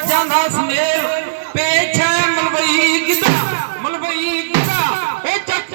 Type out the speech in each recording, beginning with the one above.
आवाजां दा समेल पेश है मलवई गिद्धा ए चक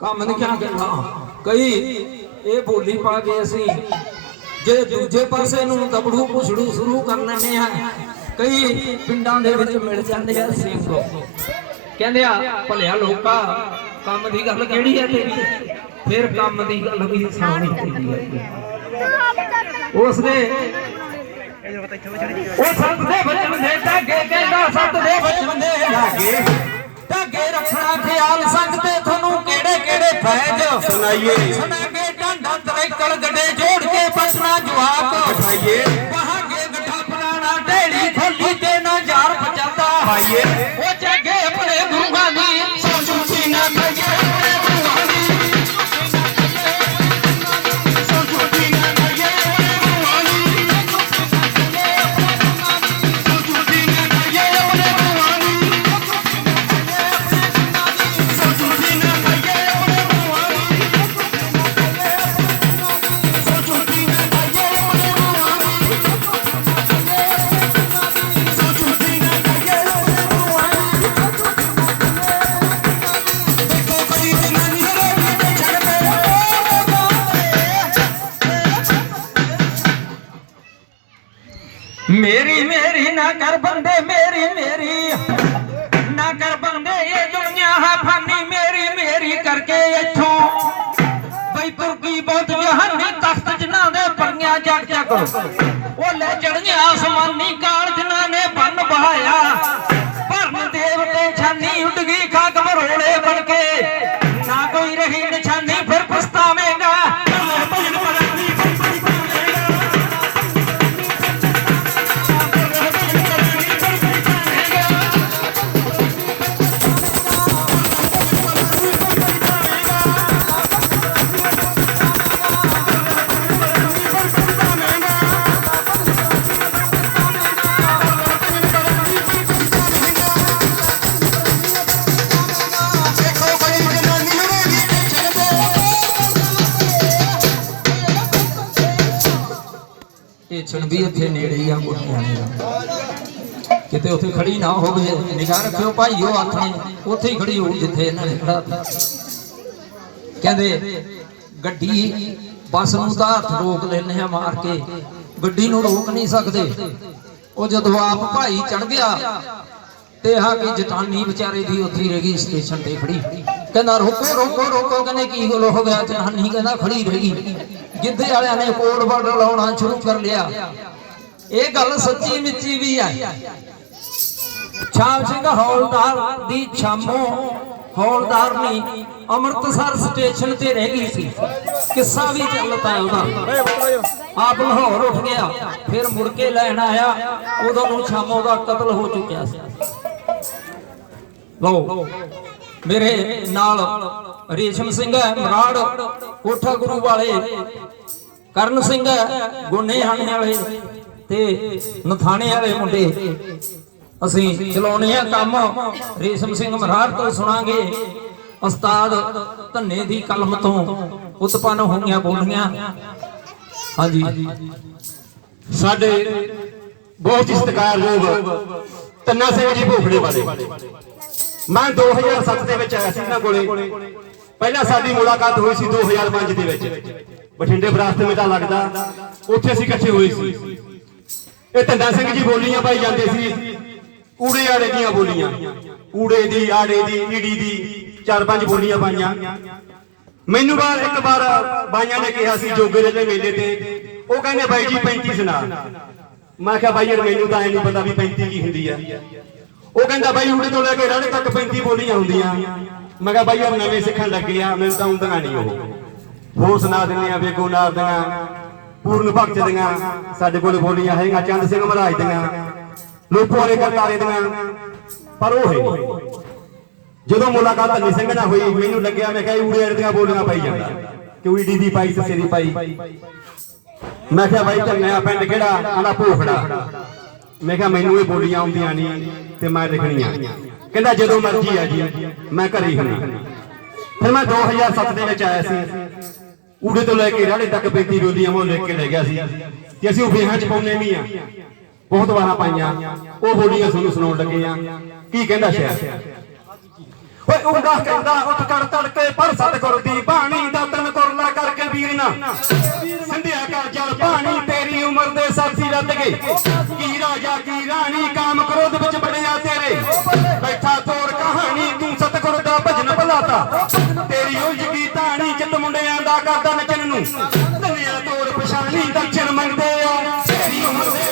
ਕੰਮ ਨੇ ਕਿਆ ਕਰਨਾ ਕਈ ਇਹ ਬੋਲੀ ਪਾ ਕੇ ਅਸੀਂ ਜੇ ਦੂਜੇ ਪਾਸੇ ਨੂੰ ਦਬੜੂ ਪੁਛੜੂ ਸ਼ੁਰੂ ਕਰ ਲੈਣੇ ਆ ਕਈ ਪਿੰਡਾਂ ਦੇ ਵਿੱਚ ਮਿਲ ਜਾਂਦੇ ਆ ਸਿੰਘ ਕਹਿੰਦੇ ਆ ਭਲਿਆ ਲੋਕਾ ਕੰਮ ਦੀ ਗੱਲ ਕਿਹੜੀ ਹੈ ਤੇਰੀ ਫਿਰ ਕੰਮ ਦੀ ਗੱਲ ਵੀ ਸੁਣਨੀ ਚਾਹੀਦੀ ਹੈ ਉਸ ਦੇ ਉਹ ਸੱਤ ਦੇ ਬਚਨ ਦੇ ਧਾਗੇ ਕਹਿੰਦਾ ਸੱਤ ਦੇ ਬਚਨ ਦੇ ਧਾਗੇ ਰੱਖਣਾ ਖਿਆਲ ਸੰਗ ਤੇ ਤੁਹਾਨੂੰ ਕਿਹੜੇ ਕਿਹੜੇ ਫੈਜ ਸੁਣਾਈਏ ਸੁਣਾਗੇ ਡਾਂਡਾ ਤਰੇਕਲ ਗੱਡੇ ਜੋੜ ਕੇ ਬਚਨਾ ਜਵਾਬ ਉਠਾਈਏ ਕਹਾਂਗੇ ਗੱਠਾ ਪੁਰਾਣਾ ਢੇੜੀ ਖੋਲੀ ਤੇ ਨਾ ਯਾਰ ਪਚਾਤਾ ਭਾਈਏ ਉਹ ਜਾਗੇ ਆਪਣੇ ਗੁਰੂਆਂ ਦੀ ਸੋਚੂਤੀ ਨਾ ਖਾਈਏ मेरी मेरी ना कर बंदे मेरी मेरी ना कर बंदे ये दुनिया है फानी मेरी मेरी करके इथों बई तुर्की बहुत जहानी तख्त जिन्हां दे परियां जग जग ओ ले चढ़ियां आसमानी काल जिन्हां ने बन बहाया भरन देवते छानी उड़ गई खाक मरोड़े बन के ना कोई रही निशानी फिर पछतावेगा भी इत्थे नेड़े ही आ किते उत्थे खड़ी ना हो निगाह रखियो भाईओ आथणे उत्थे ही खड़ी हो जिथे इन्हां ने खड़ा कहंदे गड्डी बस नूं तां हत्थ रोक लैने आ मार के गड्डी नूं रोक नहीं सकदे ओ जदों आप भाई चढ़ गया ते हा कि जटानी बेचारे दी उत्थे रह गई स्टेशन ते खड़ी कहंदा रोको रोको रोको कहंदे की हो गया जटानी कहंदा खड़ी रह गई गिद्धे वालियां ने कोड बॉर्डर लाउणा शुरू कर लिया ये गल सच्ची मिची भी है छाम सिंह हौलदार दी छामो हौलदार नहीं अमृतसर स्टेशन ते रह गई सी किस्सा भी चलता है उहदा आप लाहौर उठ गया फिर मुड़ के लैन आया उदों नूं छामो दा कतल हो चुकिया सी लो मेरे नाल रेशम सिंह है मराड़ कोठा गुरु वाले करण सिंह है गोने हाने वाले ते नथाने वाले मुंडे असीं चलाउने आ काम रेशम सिंह मराड़ तो सुनांगे ਉਸਤਾਦ ਧੰਨੇ ਦੀ ਕਲਮ ਤੋਂ ਉਤਪੰਨ ਹੋਈਆਂ ਬੋਲੀਆਂ। ਹਾਂਜੀ ਸਾਡੇ ਬਹੁਤ ਹੀ ਸਤਿਕਾਰਯੋਗ ਧੰਨਾ ਸਿੰਘ ਜੀ ਭੋਗੜੇ ਵਾਲੇ। ਮੈਂ 2007 ਦੇ ਵਿੱਚ ਆਇਆ ਸੀ ਇਹਨਾਂ ਕੋਲੇ। ਪਹਿਲਾਂ ਸਾਡੀ ਮੁਲਾਕਾਤ ਹੋਈ ਸੀ 2005 ਦੇ ਵਿੱਚ ਬਠਿੰਡੇ ਵਿਰਾਸਤ ਮੇਲਾ ਲੱਗਦਾ, ਉੱਥੇ ਅਸੀਂ ਇਕੱਠੇ ਹੋਏ ਸੀ। ਇਹ ਧੰਨਾ ਸਿੰਘ ਜੀ ਬੋਲੀਆਂ ਪਾਈ ਜਾਂਦੇ ਸੀ, ਊੜੇ ਆੜੇ ਦੀਆਂ ਬੋਲੀਆਂ, ਊੜੇ ਦੀ, ਆੜੇ ਦੀ, ਈੜੀ ਦੀ, 4-5 ਬੋਲੀਆਂ ਪਾਈਆਂ। ਮੈਨੂੰ ਇੱਕ ਵਾਰ ਬਾਈਆਂ ਨੇ ਕਿਹਾ ਸੀ ਜੋਗੇ ਦੇ ਮੇਲੇ ਤੇ, ਉਹ ਕਹਿੰਦੇ ਬਾਈ ਜੀ 35 ਸੁਣਾ। ਮੈਂ ਕਿਹਾ ਬਾਈ ਯਾਰ ਮੈਨੂੰ ਤਾਂ ਐ ਨਹੀਂ ਪਤਾ ਵੀ 35 ਕੀ ਹੁੰਦੀ ਆ। ਉਹ ਕਹਿੰਦਾ ਬਾਈ ਊੜੇ ਤੋਂ ਲੈ ਕੇ ਰਾੜੇ ਤੱਕ 35 ਬੋਲੀਆਂ ਹੁੰਦੀਆਂ। ਮੈਂ ਕਿਹਾ ਬਾਈ ਯਾਰ ਨਵੇਂ ਸਿੱਖਣ ਲੱਗੇ ਆ, ਮੈਨੂੰ ਤਾਂ ਆਉਂਦੀਆਂ ਨਹੀਂ ਉਹ। ਹੋਰ ਸੁਣਾ ਦਿੰਦੇ ਆ ਵੇਗੋ ਨਾਰ ਦੀਆਂ, ਪੂਰਨ ਭਗਤ ਦੀਆਂ, ਸਾਡੇ ਕੋਲ ਬੋਲੀਆਂ ਹੈਗੀਆਂ ਚੰਦ ਸਿੰਘ ਮਹਾਰਾਜ ਦੀਆਂ, ਲੋਪੋ ਵਾਲੇ ਕਰਤਾਰੇ ਦੀਆਂ, ਪਰ ਉਹ ਹੈ ਜਦੋਂ ਮੁਲਾਕਾਤ ਧੰਨੀ ਸਿੰਘ ਨਾਲ ਹੋਈ ਮੈਨੂੰ ਲੱਗਿਆ ਮੈਂ ਕਿਹਾ ਊੜੇ ਦੀਆਂ ਬੋਲੀਆਂ ਪਾਈ ਜਾਂਦਾ, ਕਿਉਂ ਈਡੀ ਦੀ ਪਾਈ ਸੱਸੇ ਦੀ ਪਾਈ। ਮੈਂ ਕਿਹਾ ਬਾਈ ਧੰਨਿਆ ਪਿੰਡ ਕਿਹੜਾ? ਆਂਦਾ ਭੋਖੜਾ। ਮੈਂ ਕਿਹਾ ਮੈਨੂੰ ਇਹ ਬੋਲੀਆਂ ਆਉਂਦੀਆਂ ਨਹੀਂ ਤੇ ਮੈਂ ਲਿਖਣੀਆਂ। ਕਹਿੰਦਾ ਜਦੋਂ ਮਰਜ਼ੀ ਆ ਜੀ, ਮੈਂ ਘਰੇ ਹੀ ਹੁਣਾ। ਫਿਰ ਮੈਂ 2007 ਦੇ ਵਿੱਚ ਆਇਆ ਸੀ, ਊੜੇ ਤੋਂ ਲੈ ਕੇ ਰਾੜੇ ਤੱਕ 35 ਬੋਲੀਆਂ ਮੈਂ ਲਿਖ ਕੇ ਲੈ ਗਿਆ ਸੀ ਤੇ ਅਸੀਂ ਉਹ ਵਿਆਹਾਂ 'ਚ ਪਾਉਂਦੇ ਵੀ ਆ, ਬਹੁਤ ਵਾਰਾਂ ਪਾਈਆਂ। ਉਹ ਬੋਲੀਆਂ ਤੁਹਾਨੂੰ ਸੁਣਾਉਣ ਲੱਗੇ ਆ। ਕੀ ਕਹਿੰਦਾ ਸ਼ਾਇਰ? ਓਏ ਉਂਗਾ ਕਹਿੰਦਾ ਉੱਠ ਕਰ ਤੜਕੇ ਪਰ ਸਤਿਗੁਰ ਦੀ ਬਾਣੀ ਦਾ ਤਨ ਕੁਰਲਾ ਕਰਕੇ ਵੀਰ ਨਾ ਸੰਧਿਆ ਕਰ ਜਲ ਪਾਣੀ। ਤੇਰੀ ਉਮਰ ਦੇ ਸਾਥੀ ਰੱਤ ਗਏ, ਕੀ ਰਾਜਾ ਕੀ ਰਾਣੀ, ਕਾਮ ਕ੍ਰੋਧ ਵਿੱਚ ਬੜਿਆ ਤੇਰੇ। ਬੈਠਾ ਤੋੜ ਕਹਾਣੀ, ਤੂੰ ਸਤਿਗੁਰ ਦਾ ਭਜਨ ਭੁਲਾਤਾ। ਤੇਰੀ ਉਲਝੀ ਤਾਣੀ, ਚਿੱਤ ਮੁੰਡਿਆਂ ਦਾ ਕਰਦਾ ਨਚਨ ਨੂੰ। ਧੰਨਿਆ ਤੋੜ ਪਛਾਣੀ, ਦਰਸ਼ਨ ਮੰਗਦੇ ਆ ਤੇਰੀ ਉਮਰ ਦੇ।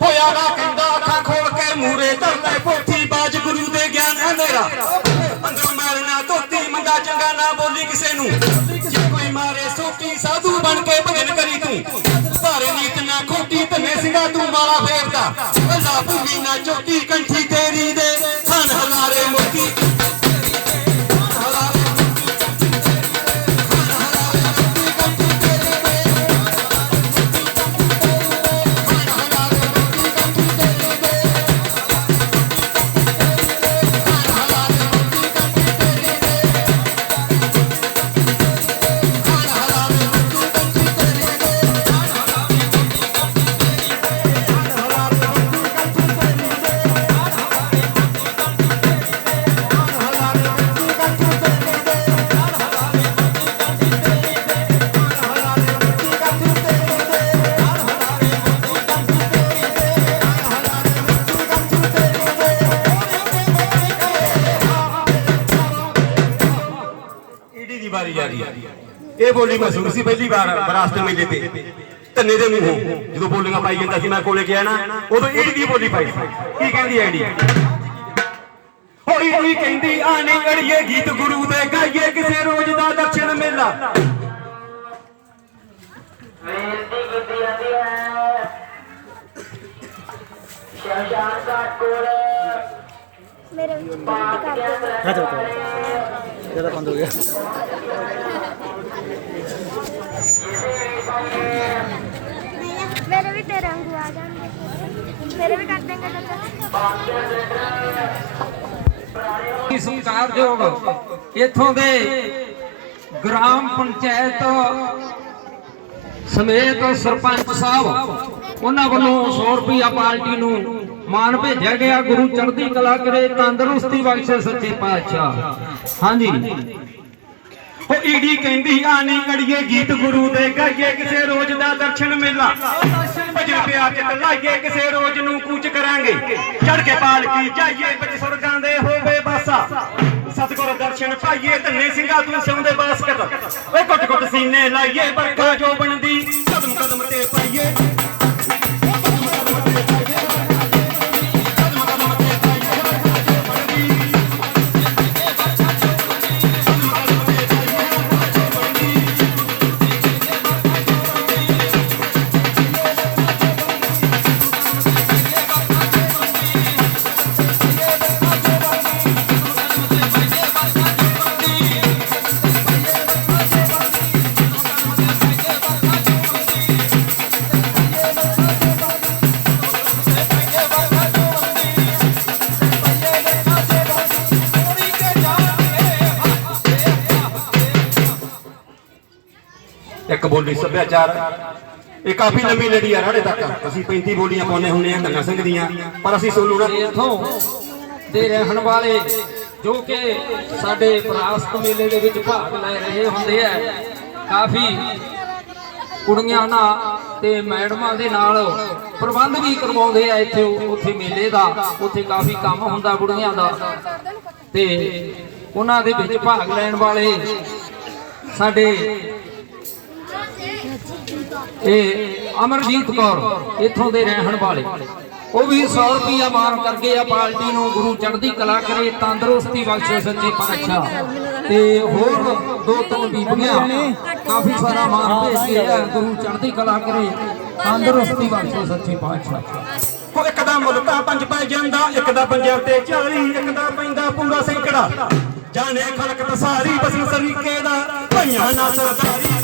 ਹੋਇਆੜਾ ਕਹਿੰਦਾ ਅੱਖਾਂ ਖੋਲ ਕੇ ਮੂਰੇ ਧਰ ਲੈ ਪੋਥੀ, ਬਾਜ ਗੁਰੂ ਦੇ ਗਿਆਨ ਹੈ ਮੇਰਾ। ਅੰਦਰੋਂ ਮੈਲ ਨਾ ਧੋਤੀ, ਮੰਗਾ ਚੰਗਾ ਨਾ ਬੋਲੀ ਕਿਸੇ ਨੂੰ। ਜੇ ਕੋਈ ਮਾਰੇ ਸੋਟੀ, ਸਾਧੂ ਬਣ ਕੇ ਭਜਨ ਕਰੀ ਤੂੰ। ਭਾਰੇ ਨੀਤ ਨਾ ਖੋਟੀ, ਧੰਨੇ ਸਿੰਘਾ ਤੂੰ ਮਾਲਾ ਫੇਰਦਾ। ਅੱਲਾ ਭੂਮੀ ਨਾ ਚੋਟੀ, ਕੰਠੀ ਤੇਰੀ ਦੇ ਥਣ ਹਲਾਰੇ ਮੋਤੀ। ਇਹ ਬੋਲੀ ਮੈਂ ਸੁਣੀ ਸੀ ਪਹਿਲੀ ਵਾਰ ਵਿਰਾਸਤ ਮੇਲੇ ਤੇ ਧੰਨੇ ਦੇ ਮੂੰਹੋਂ। ਜਦੋਂ ਬੋਲੀਆਂ ਪਾਈ ਜਾਂਦਾ ਸੀ ਮੈਂ ਕੋਲੇ ਗਿਆ ਨਾ, ਉਦੋਂ ਈੜੀ ਦੀ ਬੋਲੀ ਪਾਈ ਸੀ। ਕੀ ਕਹਿੰਦੀ ਐ ਈੜੀ? ਹੋਈ ਹੋਈ ਕਹਿੰਦੀ ਆਣੀ ਅੜੀਏ ਗੀਤ ਗੁਰੂ ਦੇ ਗਾਈਏ, ਕਿਸੇ ਰੋਜ਼ ਦਾ ਦਰਸ਼ਨ ਮੇਲਾ। मेरे ज़्यादा बंद हो गया। मेरे भी तेरे अंगू आ जाएंगे, मेरे भी कर देंगे। ਸਤਿਕਾਰਯੋਗ ਇੱਥੋਂ ਦੇ ਗ੍ਰਾਮ ਪੰਚਾਇਤ ਸਮੇਤ ਸਰਪੰਚ ਸਾਹਿਬ, ਉਹਨਾਂ ਵੱਲੋਂ 100 ਰੁਪਇਆ ਪਾਰਟੀ ਨੂੰ ਮਾਨ ਭੇਜਿਆ ਗਿਆ। ਗੁਰੂ ਚੜ੍ਹਦੀ ਕਲਾ ਕਰੇ, ਤੰਦਰੁਸਤੀ ਬਖਸ਼ੇ ਸੱਚੇ ਪਾਤਸ਼ਾਹ। ਹਾਂਜੀ ਉਹ ਈੜੀ ਕਹਿੰਦੀ ਆਣੀ ਅੜੀਏ ਗੀਤ ਗੁਰੂ ਦੇ ਗਾਈਏ, ਕਿਸੇ ਰੋਜ਼ ਦਾ ਦਰਸ਼ਨ ਮੇਲਾ। ਭਜਨ ਪਿਆਰ ਚ ਲਾਈਏ, ਕਿਸੇ ਰੋਜ਼ ਨੂੰ ਕੂਚ ਕਰਾਂਗੇ। ਚੜ ਕੇ ਪਾਲਕੀ ਜਾਈਏ, ਵਿੱਚ ਸੁਰਗਾਂ ਦੇ ਹੋਵੇ ਬਾਸਾ। ਸਤਿਗੁਰ ਦਰਸ਼ਨ ਪਾਈਏ ਧੰਨੇ ਸਿੰਘਾ ਤੂੰ ਸਿਉਂਦੇ ਬਾਸ ਕਰ ਓਏ ਘੁੱਟ ਘੁੱਟ ਸੀਨੇ ਲਾਈਏ ਬਰਖਾ ਜੋ ਬਣਦੀ ਕਦਮ ਕਦਮ ਤੇ ਪਾਈਏ ਇੱਕ ਬੋਲੀ ਸੱਭਿਆਚਾਰ ਇਹ ਕਾਫੀ ਲੰਮੀ ਲੜੀ ਆ ਰਾੜੇ ਤੱਕ ਅਸੀਂ 35 ਬੋਲੀਆਂ ਪਾਉਨੇ ਹੁੰਨੇ ਆ ਧੰਨਾ ਸਿੰਘ ਦੀਆਂ ਪਰ ਅਸੀਂ ਸੋਨੂੰ ਨਾ ਇੱਥੋਂ ਦੇ ਰਹਿਣ ਵਾਲੇ ਜੋ ਕਿ ਸਾਡੇ ਵਿਰਾਸਤ ਮੇਲੇ ਦੇ ਵਿੱਚ ਭਾਗ ਲੈ ਰਹੇ ਹੁੰਦੇ ਆ ਕਾਫੀ ਕੁੜੀਆਂ ਨਾਲ ਤੇ ਮੈਡਮਾਂ ਦੇ ਨਾਲ ਪ੍ਰਬੰਧ ਵੀ ਕਰਵਾਉਂਦੇ ਆ ਇੱਥੇ ਉੱਥੇ ਮੇਲੇ ਦਾ ਉੱਥੇ ਕਾਫੀ ਕੰਮ ਹੁੰਦਾ ਕੁੜੀਆਂ ਦਾ ਤੇ ਉਹਨਾਂ ਦੇ ਵਿੱਚ ਭਾਗ ਲੈਣ ਵਾਲੇ ਸਾਡੇ ਇਹ ਅਮਰਜੀਤ ਕੌਰ ਇੱਥੋਂ ਦੇ ਰਹਿਣ ਵਾਲੇ ਉਹ ਵੀ 100 ਰੁਪਇਆ ਮਾਨ ਕਰਕੇ ਆ ਪਾਰਟੀ ਨੂੰ ਗੁਰੂ ਚੜ੍ਹਦੀ ਕਲਾ ਕਰੇ ਤੰਦਰੁਸਤੀ ਬਖਸ਼ੇ ਸੱਚੇ ਪਾਤਸ਼ਾਹ ਤੇ ਹੋਰ 2-3 ਬੀਬੀਆਂ ਕਾਫੀ ਸਾਰਾ ਮਾਨ ਭੇਜਦੇ ਆ ਗੁਰੂ ਚੜ੍ਹਦੀ ਕਲਾ ਕਰੇ ਤੰਦਰੁਸਤੀ ਬਖਸ਼ੇ ਸੱਚੇ ਪਾਤਸ਼ਾਹ। ਉਹ ਇੱਕ ਦਾ ਮੁੱਲ ਤਾਂ 5 ਪੈ ਜਾਂਦਾ ਇੱਕ ਦਾ ਪੰਜਾਂ ਤੇ 40 ਇੱਕ ਦਾ ਪੈਂਦਾ ਪੂਰਾ ਸੈਂਕੜਾ ਜਾਣੇ ਖਲਕ ਤਸਾਰੀ ਬਸਨ ਸਰੀਕੇ ਦਾ ਭਈਆਂ ਨਾ ਸਰਦਾਰੀ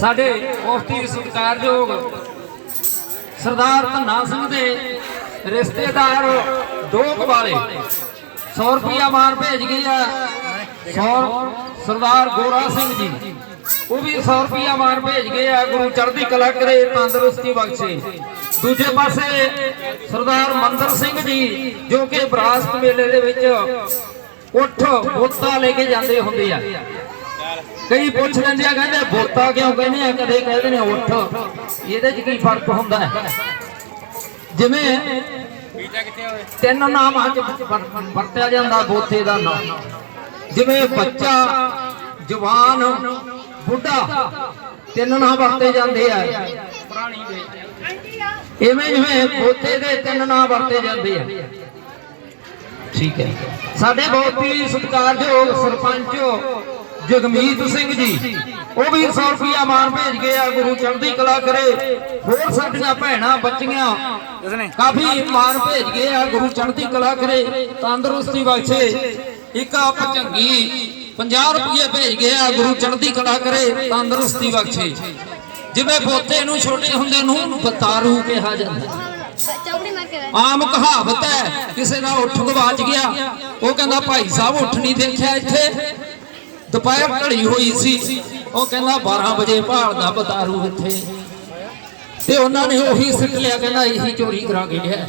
ਸਾਡੇ ਮੁਫਤੀ ਸਤਿਕਾਰਯੋਗ ਸਰਦਾਰ ਧੰਨਾ ਸਿੰਘ ਦੇ ਰਿਸ਼ਤੇਦਾਰ ਦੋਕ ਵਾਲੇ 100 ਰੁਪਇਆ ਮਾਨ ਭੇਜ ਗਏ ਆ ਸਰਦਾਰ ਗੋਰਾ ਸਿੰਘ ਜੀ ਉਹ ਵੀ 100 ਰੁਪਇਆ ਮਾਨ ਭੇਜ ਗਏ ਆ ਗੁਰੂ ਚੜ੍ਹਦੀ ਕਲਾ ਕਰੇ ਤੰਦਰੁਸਤੀ ਬਖਸ਼ੇ। ਦੂਜੇ ਪਾਸੇ ਸਰਦਾਰ ਮੰਦਰ ਸਿੰਘ ਜੀ ਜੋ ਕਿ ਵਿਰਾਸਤ ਮੇਲੇ ਦੇ ਵਿੱਚ ਉੱਠ ਬੋਤਾ ਲੈ ਕੇ ਜਾਂਦੇ ਹੁੰਦੇ ਆ ਕਈ ਪੁੱਛ ਲੈਂਦੇ ਆ ਕਹਿੰਦੇ ਬੋਤਾ ਕਿਉਂ ਕਹਿੰਦੇ ਆ ਕਦੇ ਕਹਿੰਦੇ ਨੇ ਉੱਠ ਇਹਦੇ 'ਚ ਕੀ ਫਰਕ ਹੁੰਦਾ ਹੈ ਜਿਵੇਂ ਤਿੰਨ ਨਾਮਾਂ 'ਚ ਵਰਤਿਆ ਜਾਂਦਾ ਬੋਤੇ ਦਾ ਨਾਮ ਜਿਵੇਂ ਬੱਚਾ ਜਵਾਨ ਬੁੱਢਾ ਤਿੰਨ ਨਾਮ ਵਰਤੇ ਜਾਂਦੇ ਆ ਪੁਰਾਣੀ ਦੇ ਇਵੇਂ ਜਿਵੇਂ ਬੋਤੇ ਦੇ ਤਿੰਨ ਨਾਮ ਵਰਤੇ ਜਾਂਦੇ ਆ ਠੀਕ ਹੈ। ਸਾਡੇ ਬਹੁਤ ਹੀ ਸਤਿਕਾਰਯੋਗ ਸਰਪੰਚ ਜਗਮੀਤ ਸਿੰਘ ਜੀ ਉਹ ਵੀ 100 ਰੁਪਇਆ ਮਾਨ ਭੇਜ ਗਏ ਆ ਗੁਰੂ ਚੜ੍ਹਦੀ ਕਲਾ ਕਰੇ। ਹੋਰ ਸਾਡੀਆਂ ਭੈਣਾਂ ਬੱਚੀਆਂ ਕਾਫੀ ਮਾਨ ਭੇਜ ਗਏ ਆ ਗੁਰੂ ਚੜ੍ਹਦੀ ਕਲਾ ਕਰੇ ਤੰਦਰੁਸਤੀ ਬਖਸ਼ੇ। ਇੱਕ ਆ ਭਜੰਗੀ 50 ਰੁਪਏ ਭੇਜ ਗਏ ਆ ਗੁਰੂ ਚੜ੍ਹਦੀ ਕਲਾ ਕਰੇ ਤੰਦਰੁਸਤੀ ਬਖਸ਼ੇ। ਜਿਵੇਂ ਪੋਤੇ ਨੂੰ ਛੋਟੇ ਹੁੰਦੇ ਨੂੰ ਬਤਾਰੂ ਕਿਹਾ ਜਾਂਦਾ ਆਮ ਕਹਾਵਤ ਹੈ ਕਿਸੇ ਦਾ ਉੱਠ ਗਵਾਚ ਗਿਆ ਉਹ ਕਹਿੰਦਾ ਭਾਈ ਸਾਹਿਬ ਉੱਠ ਨਹੀਂ ਦੇਖਿਆ ਇੱਥੇ ਦੁਪਹਿਰ ਢਲੀ ਹੋਈ ਸੀ ਉਹ ਕਹਿੰਦਾ 12 ਵਜੇ ਭਾਲਦਾ ਬਤਾਰੂ ਇੱਥੇ ਤੇ ਉਹਨਾਂ ਨੇ ਉਹੀ ਸਿੱਟ ਲਿਆ ਕਹਿੰਦਾ ਇਹੀ ਚੋਰੀ ਕਰਾ ਕੇ ਲਿਆ।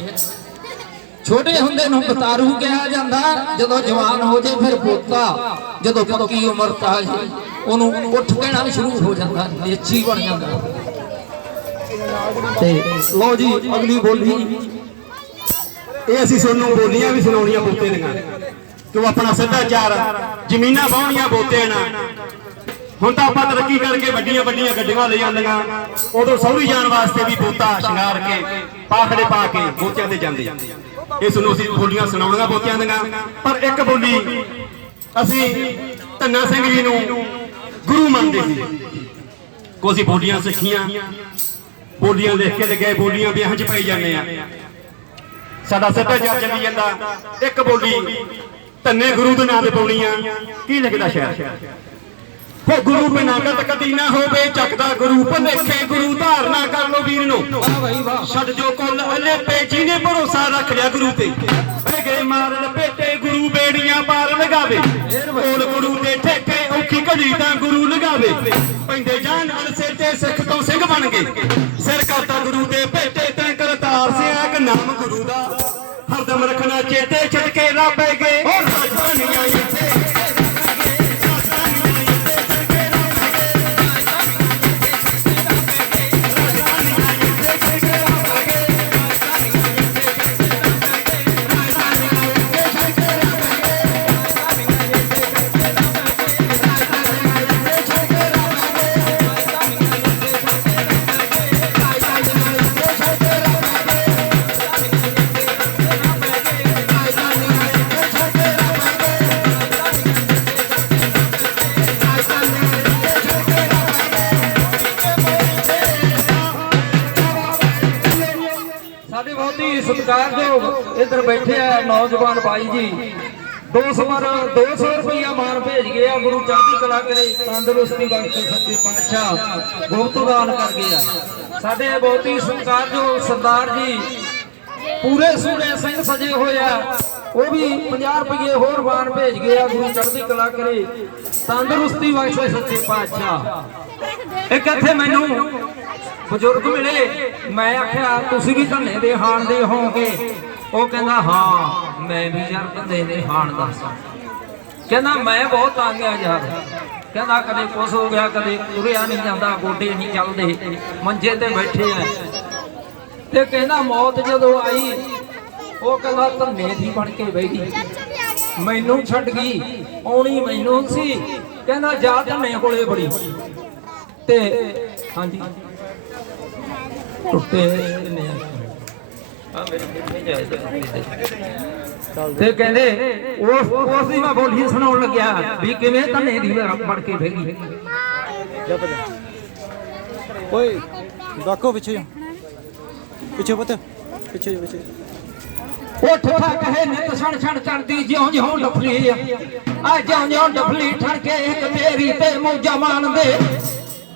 ਛੋਟੇ ਹੁੰਦੇ ਨੂੰ ਬਤਾਰੂ ਕਿਹਾ ਜਾਂਦਾ ਜਦੋਂ ਜਵਾਨ ਹੋ ਜੇ ਫਿਰ ਪੋਤਾ ਜਦੋਂ ਪੱਕੀ ਉਮਰ ਤਾਂ ਉਹਨੂੰ ਉੱਠ ਕਹਿਣਾ ਸ਼ੁਰੂ ਹੋ ਜਾਂਦਾ ਨੇਚੀ ਬਣ ਜਾਂਦਾ। ਤੇ ਲਓ ਜੀ ਅਗਲੀ ਬੋਲੀ ਇਹ ਅਸੀਂ ਤੁਹਾਨੂੰ ਬੋਲੀਆਂ ਵੀ ਸੁਣਾਉਣੀਆਂ ਬੋਤੇ ਦੀਆਂ ਕਿ ਆਪਣਾ ਸੱਭਿਆਚਾਰ ਜ਼ਮੀਨਾਂ ਵਾਹੁਣੀਆਂ ਬੋਤੇ ਨਾਲ। ਹੁਣ ਤਾਂ ਆਪਾਂ ਤਰੱਕੀ ਕਰਕੇ ਵੱਡੀਆਂ ਵੱਡੀਆਂ ਗੱਡੀਆਂ ਲੈ ਜਾਂਦੀਆਂ ਉਦੋਂ ਸੌਰੀ ਜਾਣ ਵਾਸਤੇ ਵੀ ਬੋਤਾ ਸ਼ਿੰਗਾਰ ਕੇ ਪਾਖੜੇ ਪਾ ਕੇ ਬੋਤਿਆਂ ਤੇ ਜਾਂਦੇ ਇਹ ਤੁਹਾਨੂੰ ਅਸੀਂ ਬੋਲੀਆਂ ਸੁਣਾਉਣੀਆਂ ਬੋਤਿਆਂ ਦੀਆਂ। ਪਰ ਇੱਕ ਬੋਲੀ ਅਸੀਂ ਧੰਨਾ ਸਿੰਘ ਜੀ ਨੂੰ ਗੁਰੂ ਮੰਨਦੇ ਸੀ ਕੋ ਅਸੀਂ ਬੋਲੀਆਂ ਸਿੱਖੀਆਂ ਬੋਲੀਆਂ ਲਿਖ ਕੇ ਲਗਾਏ ਬੋਲੀਆਂ ਵਿਆਹਾਂ 'ਚ ਪਾਈ ਜਾਂਦੇ ਆ ਸਾਡਾ ਸੱਭਿਆਚਾਰ ਚੱਲੀ ਜਾਂਦਾ। ਇੱਕ ਬੋਲੀ ਧੰਨੇ ਗੁਰੂ ਦੇ ਨਾਂ ਤੇ ਪਾਉਣੀ ਆ ਕੀ ਲਿਖਦਾ ਸ਼ਾਇਰ ਉਹ ਗੁਰੂ ਬਿਨਾਂ ਗਤ ਕਦੀ ਨਾ ਹੋਵੇ ਚੱਕਦਾ ਗੁਰੂ ਭਲੇਖੇ ਗੁਰੂ ਧਾਰਨਾ ਕਰ ਲੋ ਵੀਰ ਨੂੰ ਵਾਹ ਬਈ ਵਾਹ ਛੱਡ ਜੋ ਕੁੱਲ ਅਲੇਪੇ ਜਿਹਨੇ ਭਰੋਸਾ ਰੱਖ ਲਿਆ ਗੁਰੂ ਤੇ ਗਏ ਮਾਰ ਲਪੇਟੇ ਗੁਰੂ ਬੇੜੀਆਂ ਪਾਰ ਲਗਾਵੇ ਬੋਲ ਗੁਰੂ ਦੇ ਠੇਕੇ ਔਖੀ ਘੜੀ ਤਾਂ ਗੁਰੂ ਲਗਾਵੇ ਪੈਂਦੇ ਜਾਨ ਅਲਸੇ ਤੇ ਸਿੱਖ ਤੋਂ ਸਿੰਘ ਬਣ ਗਏ ਸਿਰ ਕਰਤਾ ਗੁਰੂ ਦੇ ਭੇਟੇ ਤੈਂ ਕਰਤਾਰ ਸਿਆ ਇੱਕ ਨਾਮ ਗੁਰੂ ਦਾ ਹਰਦਮ ਰੱਖਣਾ ਚੇਤੇ ਛੱਡ ਕੇ ਰਾਬੇ ਗਏ ਹੋਰ ਰਾਜਧਾਨੀਆਂ ਇੱਥੇ ਸਾਡੇ ਬਹੁਤ ਹੀ ਸਤਿਕਾਰਯੋਗ ਇੱਧਰ ਬੈਠੇ ਆ ਨੌਜਵਾਨ ਭਾਈ ਜੀ 200 ਰੁਪਇਆ ਮਾਨ ਭੇਜ ਗਏ ਆ ਗੁਰੂ ਚੜ੍ਹਦੀ ਕਲਾ ਕਰੇ ਤੰਦਰੁਸਤੀ ਬਖਸ਼ੇ ਸੱਚੇ ਪਾਤਸ਼ਾਹ ਗੁਪਤ ਦਾਨ ਕਰ ਗਏ ਆ ਸਾਡੇ ਬਹੁਤ ਹੀ ਸਤਿਕਾਰਯੋਗ ਸਰਦਾਰ ਜੀ ਪੂਰੇ ਸੂਰੇ ਸਿੰਘ ਸਜੇ ਹੋਏ ਆ ਉਹ ਵੀ 50 ਰੁਪਏ ਹੋਰ ਮਾਨ ਭੇਜ ਗਏ ਆ ਗੁਰੂ ਚੜ੍ਹਦੀ ਕਲਾ ਕਰੇ ਤੰਦਰੁਸਤੀ ਬਖਸ਼ੇ ਸੱਚੇ ਪਾਤਸ਼ਾਹ। ਇੱਕ ਇੱਥੇ ਮੈਨੂੰ ਬਜ਼ੁਰਗ ਮਿਲੇ ਮੈਂ ਆਖਿਆ ਤੁਸੀਂ ਵੀ ਧੰਨੇ ਦੇ ਹਾਣ ਦੇ ਹੋਗੇ ਉਹ ਕਹਿੰਦਾ ਹਾਂ ਮੈਂ ਵੀ ਯਾਰ ਧੰਨੇ ਦੇ ਹਾਣ ਦਾ ਕਹਿੰਦਾ ਮੈਂ ਬਹੁਤ ਆ ਗਿਆ ਯਾਰ ਕਹਿੰਦਾ ਕਦੇ ਕੁਛ ਹੋ ਗਿਆ ਕਦੇ ਤੁਰਿਆ ਨਹੀਂ ਜਾਂਦਾ ਗੋਡੇ ਨਹੀਂ ਚੱਲਦੇ ਮੰਜੇ ਤੇ ਬੈਠੇ ਆ ਤੇ ਕਹਿੰਦਾ ਮੌਤ ਜਦੋਂ ਆਈ ਉਹ ਕਹਿੰਦਾ ਧੰਨੇ ਦੀ ਬਣ ਕੇ ਬਹਿ ਗਈ ਮੈਨੂੰ ਛੱਡ ਗਈ ਆਉਣੀ ਮੈਨੂੰ ਸੀ ਕਹਿੰਦਾ ਜਾ ਧੰਨੇ ਕੋਲੇ ਬੜੀ ਤੇ ਹਾਂਜੀ ਟੁੱਟੇ ਨੇ ਆ ਮੇਰੇ ਕਿੱਥੇ ਜਾਇਦਾ ਤੇ ਕਹਿੰਦੇ ਉਸ ਦੀ ਮੈਂ ਬੋਲੀ ਸੁਣਾਉਣ ਲੱਗਿਆ ਵੀ ਕਿਵੇਂ ਧੰਨੇ ਦੀ ਬਣ ਕੇ ਬਹਿ ਗਈ ਓਏ ਦੇਖੋ ਪਿੱਛੇ ਪਿੱਛੇ ਪੁੱਤ ਪਿੱਛੇ ਪਿੱਛੇ ਉੱਠ ਠਾ ਕਹੇ ਨਿਤ ਛਣ ਛਣ ਚੜਦੀ ਜਿਉਂ ਜਿਉਂ ਡਫਲੀ ਆ ਜਿਉਂ ਜਿਉਂ ਡਫਲੀ ਠਣ ਕੇ ਇੱਕ ਤੇਰੀ ਤੇ ਮੌਜਾਂ ਮਾਣਦੇ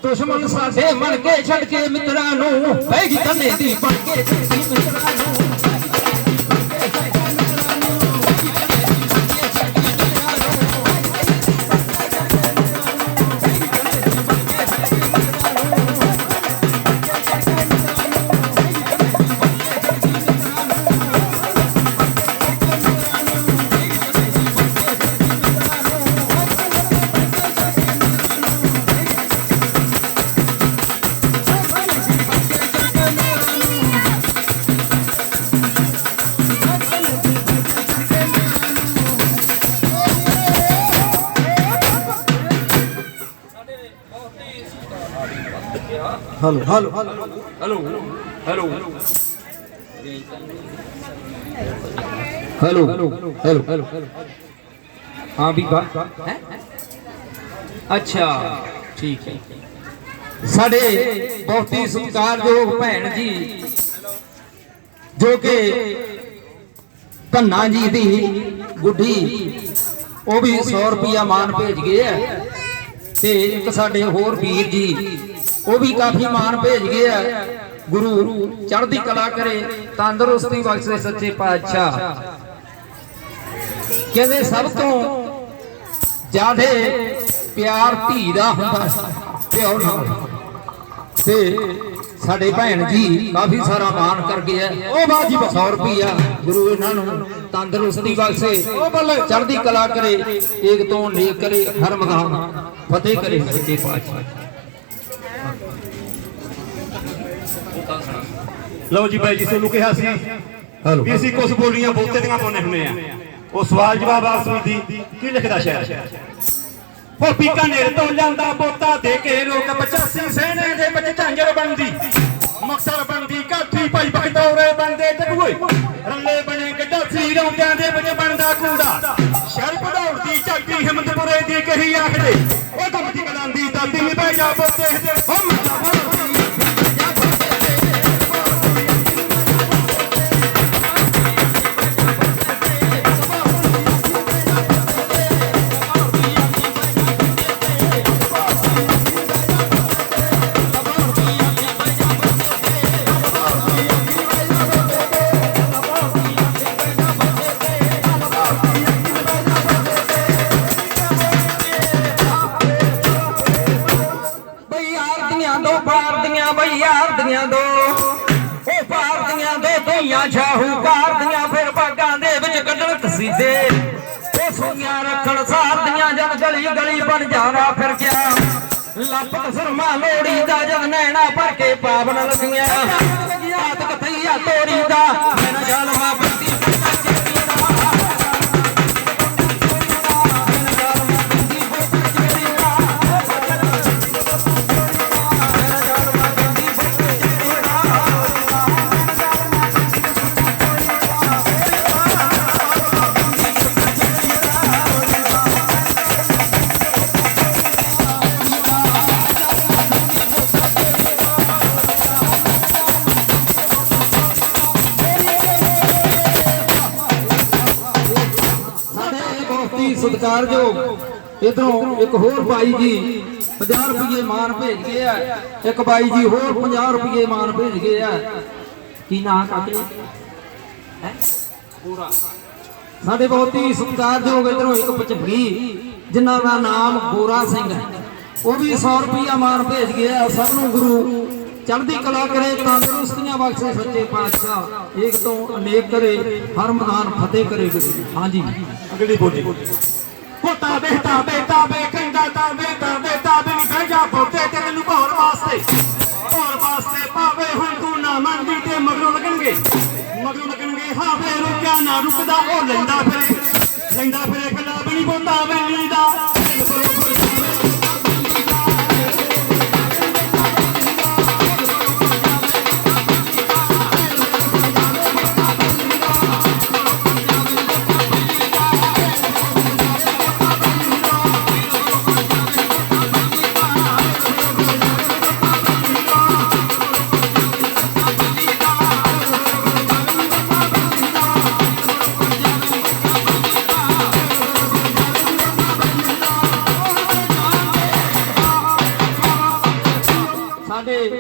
ਦੁਸ਼ਮਣ ਸਾਡੇ ਮਨ ਕੇ ਛੱਡ ਕੇ ਮਿੱਤਰਾਂ ਨੂੰ ਬਹਿ ਗਈ ਧੰਨੇ ਦੀ ਬਣ ਕੇ ਮਿੱਤਰਾਂ ਨੂੰ hello hello hello hello hello hello hello हाँ भी है अच्छा ठीक है साढ़े बहुत ही सत्कारयोग भैन जी जो कि धन्ना जी दी गुड्डी वो भी 100 रुपया मान भेज गए है ते एक साडे होर वीर जी वो भी काफी मान भेज गए है गुरु चढ़ती कला करे तंदुरुस्ती बख्शे सच्चे पातशाह कहते सब तो ज्यादा प्यार धी दा हुंदा प्यो नाल ते साडे भैन जी काफी सारा मान कर गए ओ बाजी 100 रुपया गुरु इन्हां नूं तंदुरुस्ती बख्शे चढ़ती कला करे एक तो नेक करे हर मकाम फतेह करे सच्चे पातशाह। ਲਓ ਜੀ ਬਾਈ ਜੀ ਤੁਹਾਨੂੰ ਕਿਹਾ ਸੀ ਵੀ ਅਸੀਂ ਕੁਝ ਬੋਲੀਆਂ ਬਹੁਤੇ ਦੀਆਂ ਪਾਉਂਦੇ ਹੁੰਦੇ ਆ ਉਹ ਸਵਾਲ ਜਵਾਬ ਆਸਮੀ ਦੀ ਕੀ ਲਿਖਦਾ ਸ਼ਾਇਰ ਉਹ ਬੀਕਾਨੇਰ ਤੋਂ ਲਿਆਂਦਾ ਬੋਤਾ ਦੇ ਕੇ ਰੋਕ 85 ਸੈਨੇ ਦੇ ਵਿੱਚ ਝਾਂਜਰ ਬਣਦੀ ਮਕਸਦ ਬਣਦੀ ਕਾਠੀ ਭਾਈ ਬਖਤੌਰੇ ਬਣਦੇ ਟਕੂਏ ਰੱਲੇ ਬਣੇ ਗਡਾਸੀ ਰੌਂਦਿਆਂ ਦੇ ਵਿੱਚ ਬਣਦਾ ਕੂੜਾ ਸ਼ਰ ਪੜਾਉਣ ਦੀ ਝਾਕੀ ਹਿੰਮਤਪੁਰੇ ਦੀ ਕਹੀ ਆਖਦੇ ਉਹ ਦਮਦੀ ਕਲਾਂਦੀ ਦਾਦੀ ਨਹੀਂ ਪੈ ਜਾ ਬੋਤੇ ਉਹ ਮੱਲਾ ਯਾਰ ਦੀਆਂ ਦੋ ਪਾਰ ਦੀਆਂ ਬਈ ਯਾਰ ਦੀਆਂ ਦੋ ਉਹ ਪਾਰ ਦੀਆਂ ਦੋ ਧੀਆਂ ਸ਼ਾਹੂਕਾਰ ਦੀਆਂ ਫਿਰ ਬਾਗਾਂ ਦੇ ਵਿੱਚ ਕੱਢਣ ਕਸੀਦੇ ਉਹ ਸੋਈਆਂ ਰੱਖਣ ਸਾਰ ਦੀਆਂ ਜਦ ਗਲੀ ਗਲੀ ਬਣ ਜਾਣਾ ਫਿਰ ਗਿਆ ਲੱਪਤ ਸੁਰਮਾ ਲੋੜੀ ਦਾ ਜਦ ਨੈਣਾ ਭਰ ਕੇ ਪਾਵਨ ਲੱਗੀਆਂ ਹੱਥ ਕਥਈਆ ਤੋਰੀ ਦਾ ਮੇਰਾ ਜਾਲਮਾ ਬੰਦੀ ਸਤਿਕਾਰਯੋਗ ਇਧਰੋਂ ਇੱਕ ਹੋਰ ਬਾਈ ਜੀ 50 ਰੁਪਏ ਮਾਨ ਭੇਜ ਗਏ ਆ ਇੱਕ ਬਾਈ ਜੀ ਹੋਰ 50 ਰੁਪਏ ਮਾਨ ਭੇਜ ਗਏ ਆ ਕੀ ਨਾਂ ਕਾਕੇ ਹੈ ਪੂਰਾ ਸਾਡੇ ਬਹੁਤ ਹੀ ਸਤਿਕਾਰਯੋਗ ਇਧਰੋਂ ਇੱਕ ਪਚੰਗੀ ਜਿਨ੍ਹਾਂ ਦਾ ਨਾਮ ਗੋਰਾ ਸਿੰਘ ਹੈ ਉਹ ਵੀ 100 ਰੁਪਏ ਮਾਨ ਭੇਜ ਗਏ ਆ ਸਭ ਨੂੰ ਗੁਰੂ ਚੜ੍ਹਦੀ ਕਲਾ ਕਰੇ ਤੰਦਰੁਸਤੀਆਂ ਬਖਸ਼ੇ ਸੱਚੇ ਪਾਤਸ਼ਾਹ ਏਕ ਤੋਂ ਅਨੇਕ ਕਰੇ ਹਰ ਮੈਦਾਨ ਫਤਿਹ ਕਰੇ ਗੁਰੂ ਹਾਂਜੀ ਅਗਲੀ ਬੋਲੀ ਕੋਤਾ ਬੇਟਾ ਬੇਟਾ ਵੇ ਕਹਿੰਦਾ ਤਾਂ ਬੇਟਾ ਬੇਟਾ ਵੀ ਨਹੀਂ ਬਹਿ ਜਾ ਬੋਤੇ ਤੇ ਤੈਨੂੰ ਭੌਰ ਵਾਸਤੇ ਭਾਵੇਂ ਹੁਣ ਤੂੰ ਨਾ ਮੰਨਦੀ ਤੇ ਮਗਰੋਂ ਲੱਗਣਗੇ ਹਾਵੇ ਰੁਕਿਆ ਨਾ ਰੁਕਦਾ ਉਹ ਲੈਂਦਾ ਫਿਰੇ ਗੱਲਾਂ ਵੀ ਨਹੀਂ ਬੋਤਾ ਵੇਲੀ ਦਾ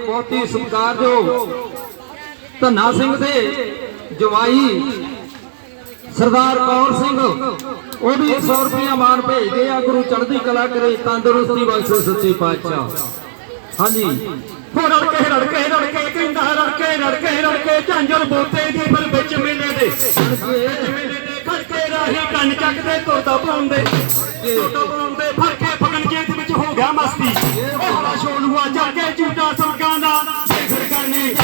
ਬਹੁਤ ਹੀ ਸਤਿਕਾਰਯੋਗ ਧੰਨਾ ਸਿੰਘ ਦੇ ਜਵਾਈ ਸਰਦਾਰ ਕੌਰ ਸਿੰਘ ਉਹ ਵੀ 100 ਰੁਪਏ ਮਾਨ ਭੇਜਦੇ ਆ ਗੁਰੂ ਚੜ੍ਹਦੀ ਕਲਾ ਕਰੇ ਤੰਦਰੁਸਤੀ ਬਖਸ਼ੇ ਸੱਚੇ ਪਾਤਸ਼ਾਹ ਹਾਂਜੀ ਹੋ ਰੜਕੇ ਕਹਿੰਦਾ ਰੜਕੇ ਝਾਂਜਰ ਬੋਤੇ ਦੀ ਫਿਰ ਵਿੱਚ ਮੇਲੇ ਦੇ ਖੜਕੇ ਰਾਹੀ ਕੰਨ ਚੱਕਦੇ ਤੁਰਦਾ ਪਾਉਂਦੇ ਫੜ ਕੇ ਫਗਣ ਜੇਤ ਵਿੱਚ ਹੋ ਗਿਆ ਮਸਤੀ ਉਹ ਹਲਾ ਸ਼ੋਲੂਆ ਜਾ ਕੇ ਝੂਟਾ ਸੁਰਗਾਂ ਦਾ ਸਿਖਰ ਕਰਨੀ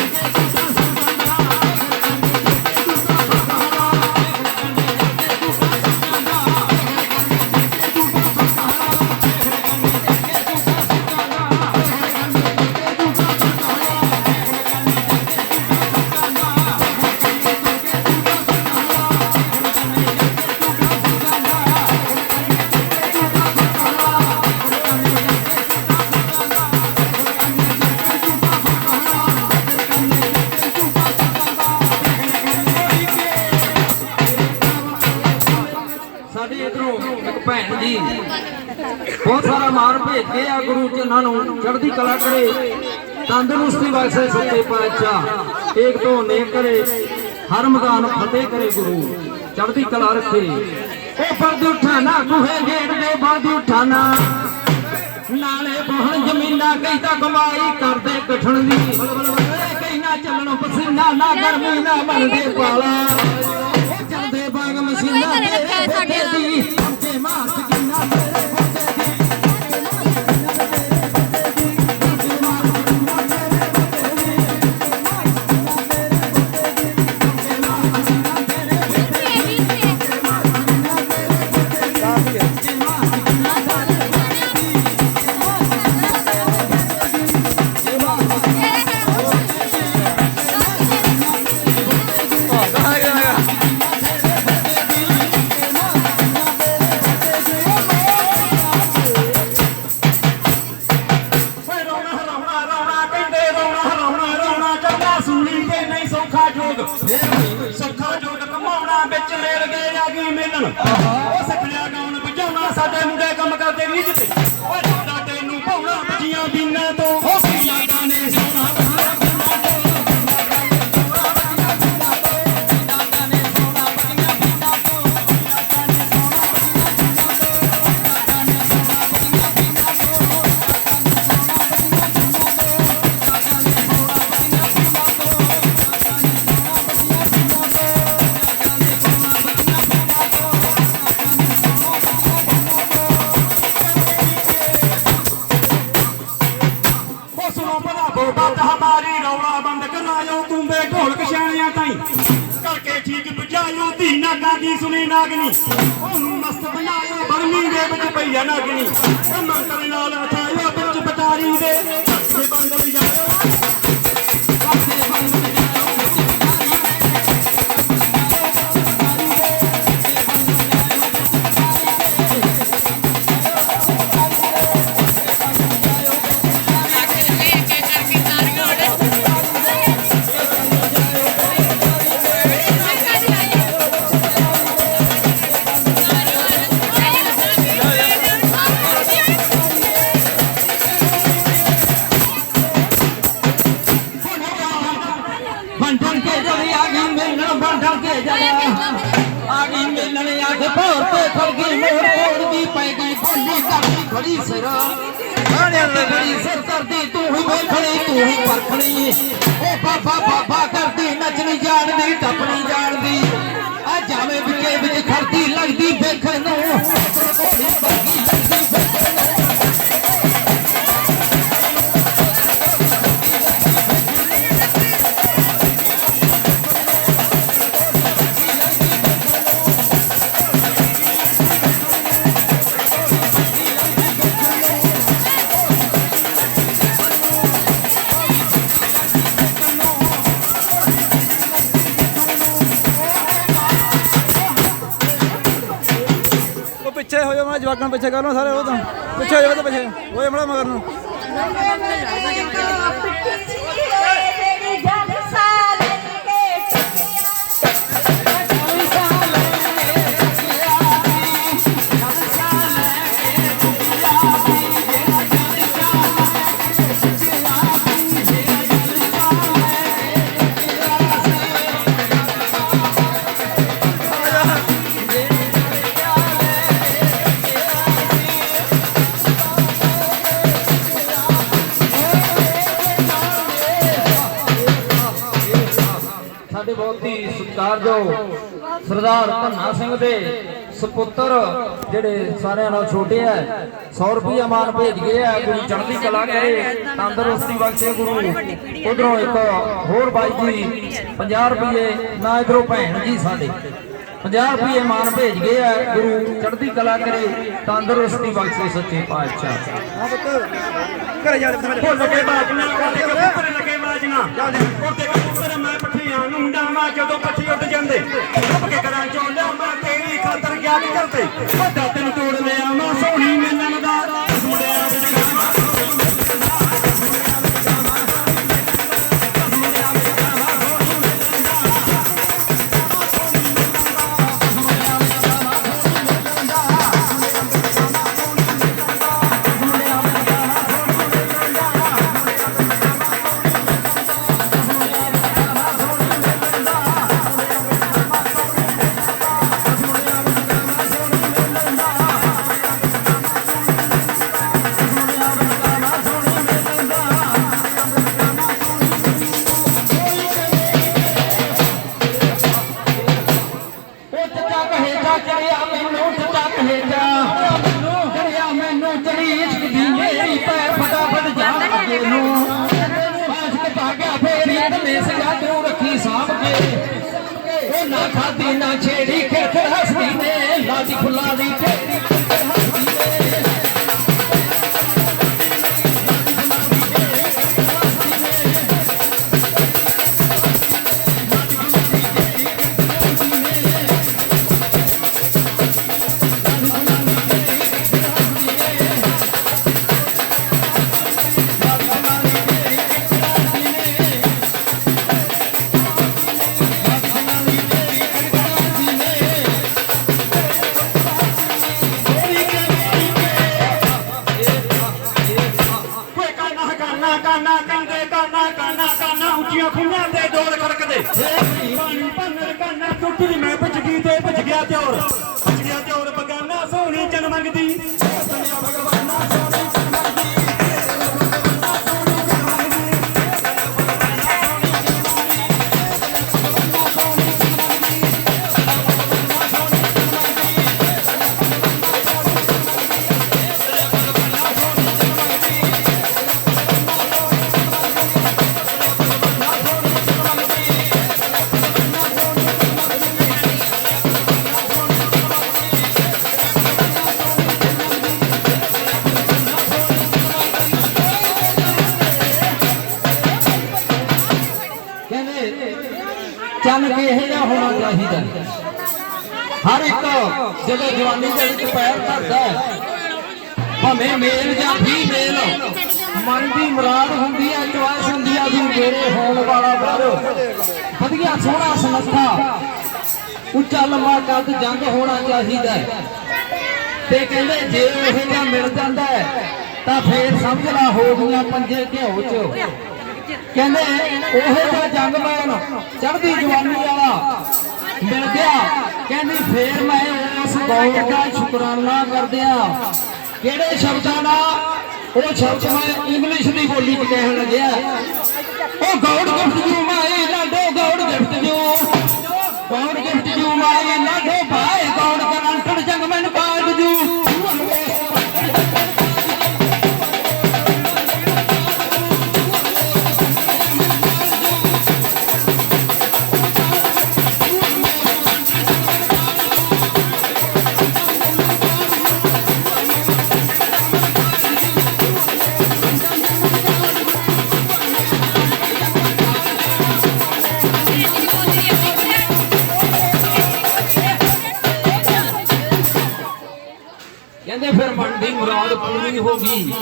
बहुत सारा मार भेजते आ गुरु जिन्होंने चढ़ती कला करे तंदुरुस्ती बख्शे सच्चे पातशाह एक तो नेक करे हर मैदान फतेह करे गुरु चढ़ती कला रखे ओ बद उठाना गुहे गेट दे बद उठाना नाले बहन जमीना कई तो कमाई करते कठण दी कई ना चलनो पसीना ना गर्मी ना बनदे पाला चलदे बाग मशीना दे मार सकीना ਸੌਖਾ ਜੋਗ ਕਮਾਉਣਾ ਵਿੱਚ ਮੇਲ ਗਏ ਆ ਗਈ ਮਿਲਣ ਉਹ ਸਖੜਿਆ ਗਾਉਣ ਵਜਾਉਣਾ ਸਾਡੇ ਮੁੰਡੇ ਕੰਮ ਕਰਦੇ ਨਹੀਂ ਜਿੱਤੇ ਓਏ ਤੁਹਾਡਾ ਤੈਨੂੰ ਭਾਉਣਾ ਬੱਜੀਆਂ ਬੀਨਾਂ ਤੋਂ ਉਹ ਯਾਦਾਂ ਨੇ ਸੋਨਾ सुनो भला बात हमारी रौला बंद करायो तुम्बे ढोलक श्याणियां ताई करके ठीक बुझायो धी नागा दी सुनी नागनी ओनू मस्त बनायो बरमी दे विच पईया नागनी ओ मंत्र नाल हथायो विच बटारी दे पासे बंद जायो पासे बंद बाबा करती नचनी जानदी टपनी जानदी आ जावे विचे विच खड़दी लगदी देखण नूं ਪਿੱਛੇ ਹੋ ਜਾ ਮੈਂ ਜਵਾਕਾਂ ਪਿੱਛੇ ਕਰ ਲਵਾਂ ਸਾਰੇ ਉਹ ਤਾਂ ਪਿੱਛੇ ਹੋ ਜਾ ਤਾਂ ਪਿੱਛੇ ਉਹ ਮੜਾ ਮਗਰ ਨੂੰ बहुत ही सत्कारयोग सरदार धन्ना सिंह दे सपुत्र जेडे सारे नाल छोटे है 100 रुपया मान भेज गए है गुरु चढ़ती कला करे तंदुरुस्ती बख्शे गुरु उधरों एक होर बाई जी 50 रुपये ना इधरों भैन जी साडे 50 रुपये मान भेज गए है गुरु चढ़ती कला करे तंदुरुस्ती बख्शे सच्चे पातशाह ਘਰੇ ਜਾ भुल के बाजना लगे बाजना मैं पठियां नूं डावां जदों पट्ठी उठ जांदे रुक के करां चों लियावां तेरी खातर क्या करते वड्डा तैनूं तोड़ लिया मां सोहणी मिलन दा मुंडिਆਂ विच गावां ना खादी ना छेड़ी खिड़खड़ हंसदी ने लादी फुला दी टेढ़ी हंसदी ने मैं भज गई ते भज गया त्योर बगाना सोहनी जन मंगदी ਚੰਨ ਕਿਹੋ ਜਿਹਾ ਹੋਣਾ ਚਾਹੀਦਾ। ਹਰ ਇੱਕ ਜਦੋਂ ਜਵਾਨੀ ਦੇ ਵਿੱਚ ਪੈਰ ਧਰਦਾ ਹੈ, ਭਾਵੇਂ ਮੇਲ ਜਾਂ ਫੀਮੇਲ, ਮਨ ਦੀ ਮੁਰਾਦ ਹੁੰਦੀ ਹੈ, ਚੁਆਇਸ ਹੁੰਦੀ ਆ ਵੀ ਮੇਰੇ ਹੋਣ ਵਾਲਾ ਵਰ ਵਧੀਆ ਸੋਹਣਾ ਸੁਨੱਖਾ ਉੱਚਾ ਲੰਮਾ ਕੱਦ ਜੰਗ ਹੋਣਾ ਚਾਹੀਦਾ ਹੈ। ਤੇ ਕਹਿੰਦੇ ਜੇ ਇਹੋ ਜਿਹਾ ਮਿਲ ਜਾਂਦਾ ਹੈ ਤਾਂ ਫੇਰ ਸਮਝ ਲਾ ਹੋ ਗਈਆਂ ਪੰਜੇ ਘਿਓ ਚ। ਕਹਿੰਦੇ ਉਹੋ ਜਿਹਾ ਜੰਗਮਾਨ ਚੜ੍ਹਦੀ ਜਵਾਨੀ ਵਾਲਾ ਮਿਲ ਗਿਆ, ਕਹਿੰਦੀ ਫੇਰ ਮੈਂ ਉਸ ਗੌਰ ਦਾ ਸ਼ੁਕਰਾਨਾ ਕਰਦਿਆਂ ਕਿਹੜੇ ਸ਼ਬਦਾਂ ਨਾਲ, ਉਹ ਸ਼ਬਦ ਮੈਂ ਇੰਗਲਿਸ਼ ਦੀ ਬੋਲੀ ਚ ਕਹਿਣ ਲੱਗਿਆ, ਉਹ ਗੌਡ ਗਿਫਟ ਯੂ ਮਾਈ ਲਾਡੋ, God gift you, God gift you my ਲਾਡੋ ਬਾਏ, ਗੌਡ ਕਰੰਟਡ ਜੰਗਮੈਨ ਕਾਲਡ ਯੂ। ਕਹਿੰਦੇ ਫਿਰ ਮਨ ਦੀ ਮੁਰਾਦ ਪੂਰੀ ਹੋ ਗਈ,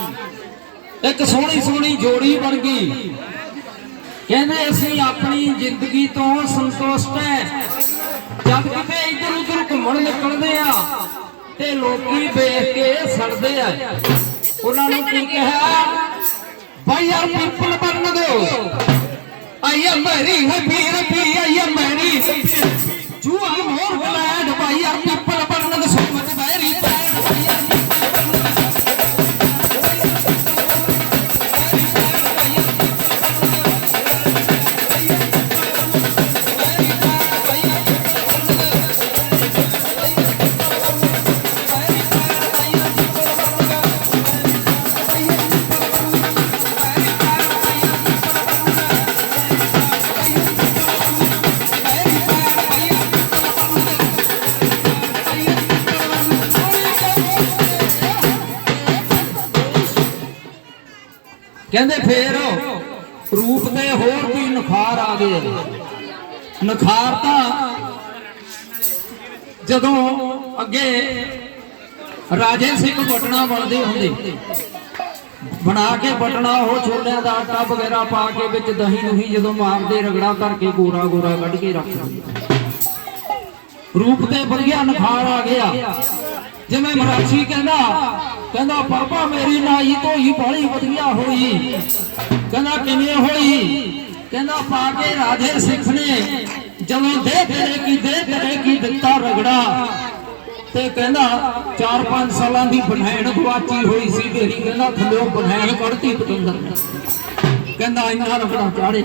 ਇੱਕ ਸੋਹਣੀ ਸੋਹਣੀ ਜੋੜੀ ਬਣ ਗਈ। ਕਹਿੰਦੇ ਅਸੀਂ ਆਪਣੀ ਜ਼ਿੰਦਗੀ ਤੋਂ ਸੰਤੁਸ਼ਟ ਹੈ। ਜਦ ਕਿਤੇ ਇੱਧਰ ਉੱਧਰ ਘੁੰਮਣ ਨਿਕਲਦੇ ਆ ਤੇ ਲੋਕੀ ਵੇਖ ਕੇ ਸੜਦੇ ਆ। ਉਹਨਾਂ ਨੂੰ ਕੀ ਕਿਹਾ, ਭਾਈ ਯਾਰ ਪੀਪਲ ਬਣ ਦਿਓ, I am very happy happy, I am very you are more glad, ਭਾਈ ਯਾਰ ਪੀਪਲ ਬਣ ਦਿਓ, ਸੋ ਮਚ ਵੈਰੀ ਕਹਿੰਦੇ ਫੇਰ ਰੂਪ ਦੇ ਹੋਰ ਵੀ ਨਿਖਾਰ ਆ ਗਏ। ਨਿਖਾਰ ਤਾਂ ਜਦੋਂ ਅੱਗੇ ਰਾਜੇ ਸਿੰਘ ਬਟਨਾ ਬਣਦੇ ਹੁੰਦੇ, ਬਣਾ ਕੇ ਬਟਨਾ ਉਹ ਛੋਲਿਆਂ ਦਾ ਆਟਾ ਵਗੈਰਾ ਪਾ ਕੇ ਵਿੱਚ ਦਹੀਂ ਦੁਹੀ ਜਦੋਂ ਮਾਰਦੇ ਰਗੜਾ ਕਰਕੇ ਗੋਰਾ ਗੋਰਾ ਕੱਢ ਕੇ ਰੱਖਦੇ। ਰੂਪ ਤੇ ਵਧੀਆ ਨਿਖਾਰ ਆ ਗਿਆ। ਜਿਵੇਂ ਮਰਾਸੀ ਕਹਿੰਦਾ ਪਾਪਾ ਮੇਰੀ ਨਾਈ ਧੋਈ ਬੜੀ ਵਧੀਆ ਹੋਈ। ਕਹਿੰਦਾ ਕਿਵੇਂ ਹੋਈ? ਕਹਿੰਦਾ ਪਾ ਕੇ ਰਾਜੇ ਸਿੱਖ ਨੇ ਜਦੋਂ ਦੇ ਤੇਰੇ ਕੀ ਦਿੱਤਾ ਰਗੜਾ, ਤੇ ਕਹਿੰਦਾ 4-5 ਸਾਲਾਂ ਦੀ ਬਨੈਣ ਗਵਾਚੀ ਹੋਈ ਸੀ ਤੇਰੀ, ਕਹਿੰਦਾ ਥੱਲਿਓਂ ਬਨੈਣ ਕੱਢਤੀ ਪਤੰਦਰ ਨੇ। ਕਹਿੰਦਾ ਇੰਨਾ ਰਗੜਾ ਚਾੜੇ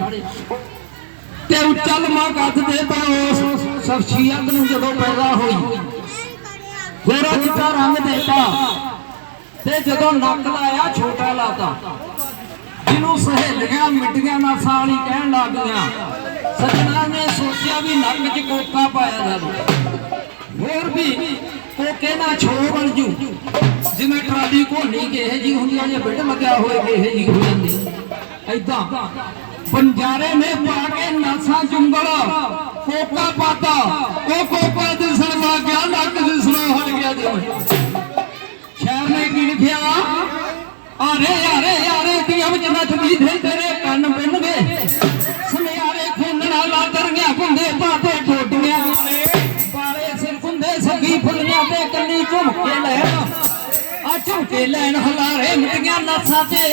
ਤੇ ਉੱਚਾ ਲੰਮਾ ਕੱਦ ਦੇ ਤਾਂ ਉਸ ਸ਼ਖਸੀਅਤ ਨੂੰ ਜਦੋਂ ਪੈਦਾ ਹੋਈ, ਗੋਰਾ ਚਿੱਟਾ ਰੰਗ ਦੇਤਾ ਤੇ ਜਦੋਂ ਨੱਕ ਲਾਇਆ ਛੋਟਾ ਲਾਤਾ, ਜਿਹਨੂੰ ਸਹੇਲੀਆਂ ਮਿੱਟੀਆਂ ਨਾਸਾਂ ਵਾਲੀ ਕਹਿਣ ਲੱਗ ਗਈਆਂ। ਸੱਜਣਾ ਨੇ ਸੋਚਿਆ ਵੀ ਨੱਕ 'ਚ ਕੋਕਾ ਪਾਇਆ ਜਾਵੇ, ਹੋਰ ਵੀ ਕੋਕੇ ਨਾਲ ਛੋ ਬਣ ਜੂ, ਜਿਵੇਂ ਟਰਾਲੀ ਘੋਲੀ ਕਿਹੇ ਜੀ ਹੁੰਦੀ ਆ, ਜੇ ਬਿੱਡ ਲੱਗਿਆ ਹੋਏ ਕਿਹੇ ਜੀ ਹੋ ਜਾਂਦੀ। ਏਦਾਂ ਬੰਜਾਰੇ ਨੇ ਪਾ ਕੇ ਨਾਸਾਂ ਚੁੰਗਲ ਕੋਕਾ ਪਾਤਾ, ਉਹ ਕੋਕਾ ਦਿਸਣ ਲੱਗ ਗਿਆ, ਨੱਕ ਦਿਸਣੋਂ ਹਟ ਗਿਆ। ਜਿਵੇਂ ਸ਼ਾਇਰ ਨੇ ਕੀ ਲਿਖਿਆ, ਆਰੇ ਆਰੇ ਆਰੇ ਦੀਆਂ ਵਿੱਚ ਨੱਚਦੀ ਦੇ ਤੇਰੇ ਕੰਨ ਪਿੰਨ ਗਏ, ਸੁਨਿਆਰੇ ਖੂਨਣਾ ਲਾ ਦਰੀਆਂ ਗੁੰਦੇ ਪਾਤੇ ਗੋਡੀਆਂ, ਬਾਲੇ ਸਿਰ ਗੁੰਦੇ ਸੱਗੀ ਫੁੱਲੀਆਂ ਤੇ ਕੰਨੀ ਝੁਮਕੇ ਲੈਣ, ਆ ਝੁਮਕੇ ਲੈਣ ਹਲਾਰੇ ਮਿੱਟੀਆਂ ਨਾਸਾਂ ਤੇ।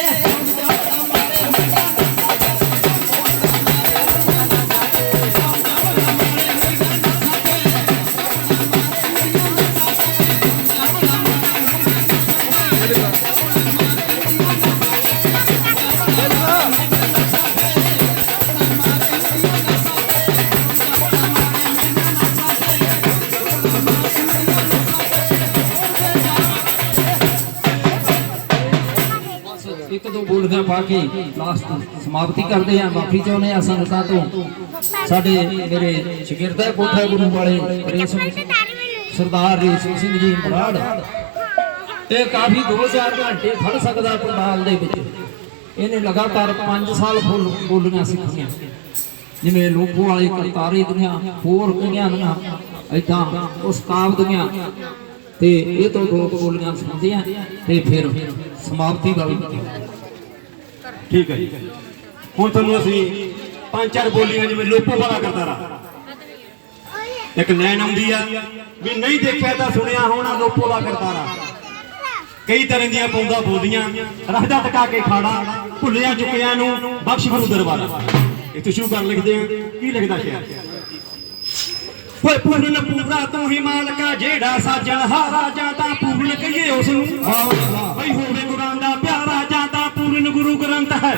ਇੱਕ ਦੋ ਬੋਲੀਆਂ ਪਾ ਕੇ ਲਾਸਟ ਸਮਾਪਤੀ ਕਰਦੇ ਆ। ਮਾਫੀ ਚਾਹੁੰਦੇ ਆ ਸੰਗਤਾਂ ਤੋਂ। ਸਾਡੇ ਮੇਰੇ ਸ਼ਾਗਿਰਦ ਹੈ ਕੋਠਾ ਗੁਰੂ ਵਾਲੇ ਸਰਦਾਰ ਰੇਸ਼ਮ ਸਿੰਘ ਜੀ ਮਰਾੜ, ਇਹ ਕਾਫੀ 2-4 ਘੰਟੇ ਖੜ ਸਕਦਾ ਪੰਡਾਲ ਦੇ ਵਿੱਚ। ਇਹਨੇ ਲਗਾਤਾਰ 5 ਸਾਲ ਬੋਲੀਆਂ ਸਿੱਖੀਆਂ ਜਿਵੇਂ ਲੋਪੋ ਵਾਲੇ ਕਰਤਾਰੇ ਦੀਆਂ ਹੋਰ ਕਈਆਂ ਦੀਆਂ ਏਦਾਂ ਉਸ ਕਾਵ ਦੀਆਂ ਤੇ ਇਹ ਤੋਂ ਦੋ ਬੋਲੀਆਂ ਸੁਣਦੇ ਆ ਤੇ ਫਿਰ ਸਮਾਪਤੀ ਵਾਲੀ ਠੀਕ ਹੈ ਜੀ। ਹੁਣ ਤੁਹਾਨੂੰ ਅਸੀਂ 5-4 ਬੋਲੀਆਂ ਜਿਵੇਂ ਲੋਪੋ ਵਾਲਾ ਕਰਤਾਰਾ ਇੱਕ ਲਾਈਨ ਆਉਂਦੀ ਆ ਵੀ ਨਹੀਂ ਦੇਖਿਆ ਤਾਂ ਸੁਣਿਆ ਹੋਣਾ ਲੋਪੋ ਦਾ ਕਰਤਾਰਾ ਕਈ ਤਰ੍ਹਾਂ ਦੀਆਂ ਪਾਉਂਦਾ ਬੋਲੀਆਂ ਰੱਖਦਾ ਟਕਾ ਕੇ ਖਾੜਾ ਭੁੱਲਿਆ ਚੁੱਕਿਆਂ ਨੂੰ ਬਖਸ਼ ਗੁਰੂ ਦਰਬਾਰਾ। ਇੱਥੇ ਸ਼ੁਰੂ ਕਰ ਲਿਖਦੇ ਆ ਕੀ ਲਿਖਦਾ ਸ਼ੇਰ ਓਏ ਪੂਰਨ ਪੂਰਾ ਤੂੰ ਹੀ ਮਾਲਕਾ ਜਿਹੜਾ ਸਾਜਣ ਹਾਰਾ ਜਾਂ ਤਾਂ ਪੂਰਨ ਕਹੀਏ ਉਸ ਨੂੰ ਬਈ ਹੋਵੇ ਗੁਰਾਂ ਦਾ ਪਿਆਰਾ ਜਾਂ ਤਾਂ ਪੂਰਨ ਗੁਰੂ ਗ੍ਰੰਥ ਹੈ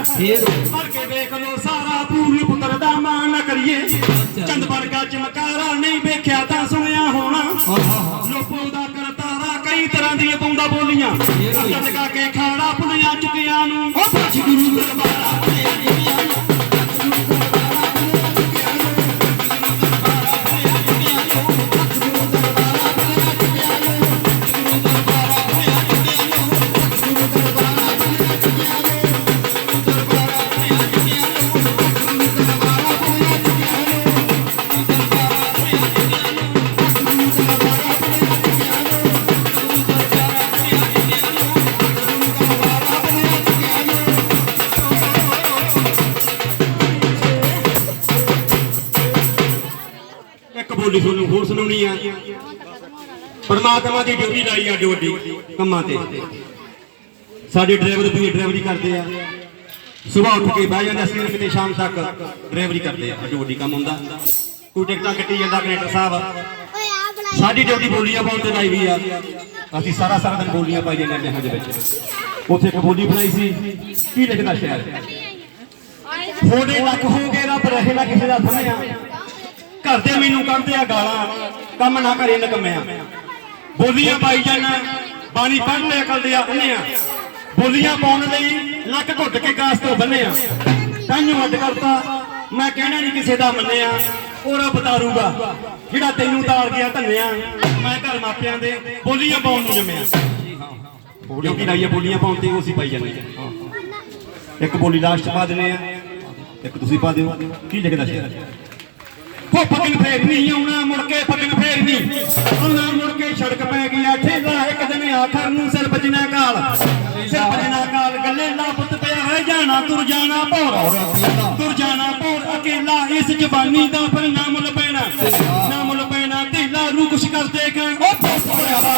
ਪੜ ਕੇ ਵੇਖ ਲੋ ਸਾਰਾ ਪੂਰਨ ਪੁੱਤਰ ਦਾ ਮਾਣ ਨਾ ਕਰੀਏ ਚੰਦ ਵਰਗਾ ਚਮਕਾਰਾ ਨਹੀਂ ਵੇਖਿਆ ਤਾਂ ਸੁਣਿਆ ਹੋਣਾ ਲੋਪੋ ਦਾ ਕਰਤਾਰਾ ਕਈ ਤਰ੍ਹਾਂ ਦੀਆਂ ਪਾਉਂਦਾ ਬੋਲੀਆਂ ਲਗਾ ਕੇ ਖਾੜਾ ਭੁੱਲਿਆ ਚੁੱਕਿਆਂ ਨੂੰ ਬਖਸ਼ ਗੁਰੂ ਦਰਬਾਰਾ ਬੋਲੀ ਤੁਹਾਨੂੰ ਹੋਰ ਸੁਣਾਉਣੀ ਆ ਪਰਮਾਤਮਾ ਦੀ ਡਿਊਟੀ ਲਾਈ ਆ ਵੱਡੀ ਕੰਮਾਂ ਤੇ ਸਾਡੇ ਡਰਾਈਵਰ ਵੀ ਡਰਾਈਵਰੀ ਕਰਦੇ ਆ ਸਵੇਰ ਉੱਠ ਕੇ ਬਹਿ ਜਾਂਦੇ ਅਸੀਂ ਕਿਤੇ ਸ਼ਾਮ ਤੱਕ ਡਰਾਈਵਰੀ ਕਰਦੇ ਆ ਵੱਡੀ ਕੰਮ ਹੁੰਦਾ ਕੋਈ ਟਿਕਟਾਂ ਕੱਟੀ ਜਾਂਦਾ ਕਨੈਕਟਰ ਸਾਹਿਬ ਸਾਡੀ ਡਿਊਟੀ ਬੋਲੀਆਂ ਪਾਉਣ ਤੇ ਲਾਈ ਵੀ ਆ ਅਸੀਂ ਸਾਰਾ ਦਿਨ ਬੋਲੀਆਂ ਪਾਈ ਜਾਂਦੇ ਹਾਂ ਦੇ ਵਿੱਚ ਉੱਥੇ ਇੱਕ ਬੋਲੀ ਬਣਾਈ ਸੀ ਕੀ ਲਿਖਦਾ ਸ਼ਾਇਰ ਥੋੜੇ ਲੱਖ ਹੋ ਗਏ ਰੱਬ ਰਹੇ ਨਾ ਕਿਸੇ ਦਾ ਥੰਮਿਆ ਘਰ ਦੇ ਮੈਨੂੰ ਕੱਢਦੇ ਆ ਗਾਲਾਂ ਕੰਮ ਨਾ ਕਰੇ ਨਕਮਿਆ ਬੋਲੀਆਂ ਪਾਈ ਜਾਣਾ ਬਾਣੀ ਪੜ੍ਹ ਲੈ ਅਕਲ ਆ ਉਹਨੇ ਆ ਬੋਲੀਆਂ ਪਾਉਣ ਲਈ ਲੱਕ ਘੁੱਟ ਕੇ ਕਾਸ ਤੋਂ ਬੰਨਿਆ ਤਾਂਨੂੰ ਅੱਡ ਕਰਤਾ ਮੈਂ ਕਹਿਣਾ ਨਹੀਂ ਕਿਸੇ ਦਾ ਮੰਨਿਆ ਉਹ ਰੱਬ ਤਾਰੂਗਾ ਜਿਹੜਾ ਤੈਨੂੰ ਤਾਰ ਗਿਆ ਧੰਨਿਆ ਮੈਂ ਘਰ ਮਾਪਿਆਂ ਦੇ ਬੋਲੀਆਂ ਪਾਉਣ ਨੂੰ ਜੰਮਿਆ ਕਿਉਂਕਿ ਲਾਈਆ ਬੋਲੀਆਂ ਪਾਉਣ ਤੇ ਉਹ ਸੀ ਪਾਈ ਜਾਂਦੇ ਇੱਕ ਬੋਲੀ ਲਾਸਟ ਪਾ ਦਿੰਦੇ ਆ ਇੱਕ ਤੁਸੀਂ ਪਾ ਦਿਓ ਕੀ ਲਿਖਦਾ ਸ਼ੇਰ ਉਹ ਫੱਗਣ ਫੇਰ ਨਹੀਂ ਆਉਣਾ ਮੁੜ ਕੇ ਫੱਗਣ ਫੇਰ ਨਹੀਂ ਉਹਨਾਂ ਮੁੜ ਕੇ ਸੜਕ ਪੈ ਗਿਆ ਠੇਲਾ ਇੱਕ ਦਿਨ ਆਖਰ ਨੂੰ ਸਿਰ ਵੱਜਣਾ ਕਾਲ ਗੱਲੇ ਲਾ ਪੁੱਤ ਪਿਆ ਹੈ ਜਾਣਾ ਤੁਰ ਜਾਣਾ ਭੌਰ ਅਕੇਲਾ ਇਸ ਜਵਾਨੀ ਦਾ ਫਿਰ ਨਾ ਮੁੱਲ ਪੈਣਾ ਢੀਲਾ ਰੂ ਕੁਛ ਕਰ ਦੇਗਾ ਉਹ ਹੋਇਆ ਵਾ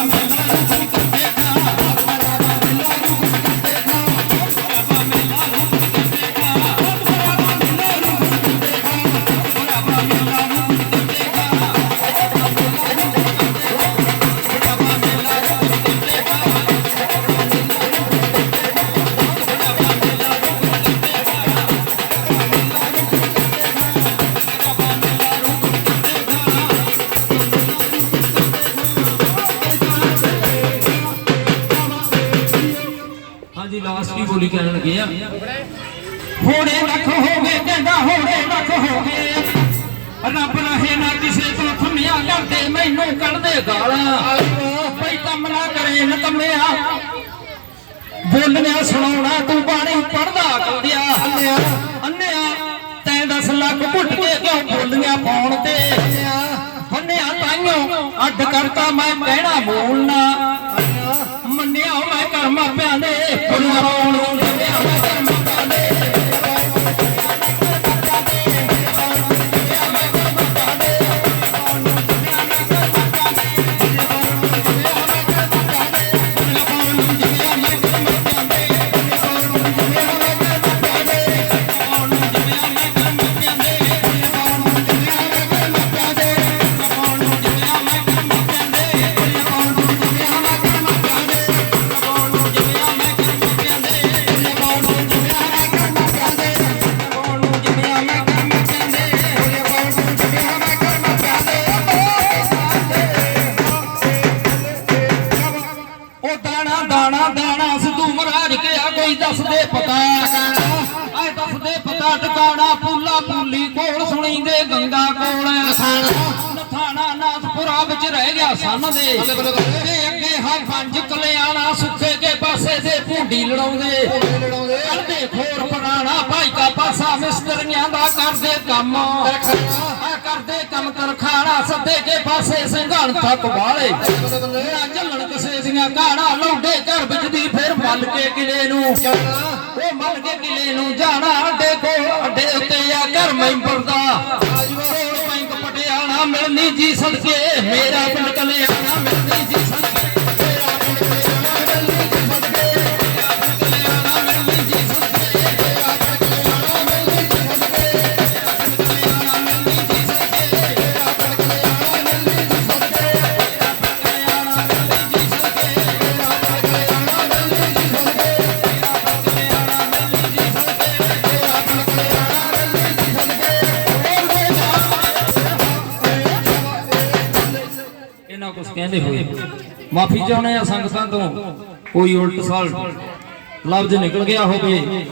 ਲਾਸਟ ਦੀ ਬੋਲੀ ਕਹਿਣ ਲੱਗੇ ਆ ਹੋੜੇ ਲੱਖ ਹੋ ਗਏ ਕਹਿੰਦਾ ਹੋੜੇ ਲੱਖ ਹੋ ਗਏ ਰੱਬ ਰਹੇ ਨਾ ਕਿਸੇ ਤੋਂ ਥੰਮਿਆ ਕਰਦੇ ਮੈਨੂੰ ਕੱਢਦੇ ਗਾਲਾਂ ਬਈ ਕੰਮ ਨਾ ਕਰੇ ਨਕਮਿਆ ਬੋਲੀਆਂ ਸੁਣਾਉਣਾ ਤੂੰ ਬਾਣੀ ਪੜਦਾ ਕੰਦਿਆ ਅੰਨਿਆ ਤੈਂ 10 ਲੱਖ ਘੁੱਟ ਕੇ ਕਿਉਂ ਬੋਲੀਆਂ ਪਾਉਣ ਤੇ ਬੰਨਿਆ ਤਾਈਓ ਅੱਡ ਕਰਤਾ ਮੈਂ ਕਹਿਣਾ ਬੋਲਣਾ ਮੰਨਿਆ ਮੈਂ ਘਰ ਮਾਪਿਆਂ ਦੇ ਪੁਰਾਉਣ ਨੂੰ ਮੰਨਿਆ ਮੈਂ ਘਰ ਮਾਪਿਆਂ ਦੇ ਟਿਕਾਣਾ ਪੂਲਾ ਪੂਲੀ ਕੋਲ ਸੁਣੀ ਦੇ ਗੰਗਾ ਕੋਲ ਨਥਾਣਾ ਨਾਥਪੁਰਾ ਵਿੱਚ ਰਹਿ ਗਿਆ ਸੰਨ ਦੇ ਤੇ ਅੱਗੇ ਹਾਂ 5 ਕਲਿਆਣਾ ਸੁੱਖੇ ਕੇ ਪਾਸੇ ਦੇ ਭੁੰਡੀ ਲੜਾਉਂਦੇ ਕਰਦੇ ਖੋਰ ਪੁਰਾਣਾ ਭਾਈ ਕਾ ਪਾਸਾ ਮਿਸਤ ਮਿਸਤਰੀਆਂ ਦਾ ਕਰਦੇ ਕੰਮ ਕਰਦੇ ਕੰਮ ਤਰਖਾਣਾ ਸੱਦੇ ਕੇ ਪਾਸੇ ਸਿੰਘਣ ਤੱਕ ਵਾਲੇ ਮੇਰਾ ਝੱਲਣ ਕਿਸੇ ਦੀਆਂ ਕਾਣਾ ਲੌਂਡੇ ਘਰ ਵਿੱਚ ਦੀ ਫਿਰ ਮੱਲ ਕੇ ਕਿਲੇ ਨੂੰ ਉਹ ਮੱਲ ਕੇ ਕਿਲੇ ਨੂੰ ਜਾਣਾ ਅੱਡੇ ਕੋ ਅੱਡੇ ਉੱਤੇ ਆ ਘਰ ਮੈਂਬਰ ਦਾ ਬੈਂਕ ਪਟਿਆਲਾ ਮਿਲਣੀ ਜੀ ਸਦਕੇ ਮੇਰਾ ਪਿੰਡ ਕਲਿਆਣਾ ਮਿਲਣੀ ਜੀ ਸਦਕੇ ਕੁਝ ਕਹਿੰਦੇ ਹੋਏ ਮਾਫੀ ਚਾਹੁੰਦੇ ਆ ਸੰਗਤਾਂ ਤੋਂ ਕੋਈ ਉਲਟ ਸਾਲ ਲਫ਼ਜ਼ ਨਿਕਲ ਗਿਆ ਹੋਵੇ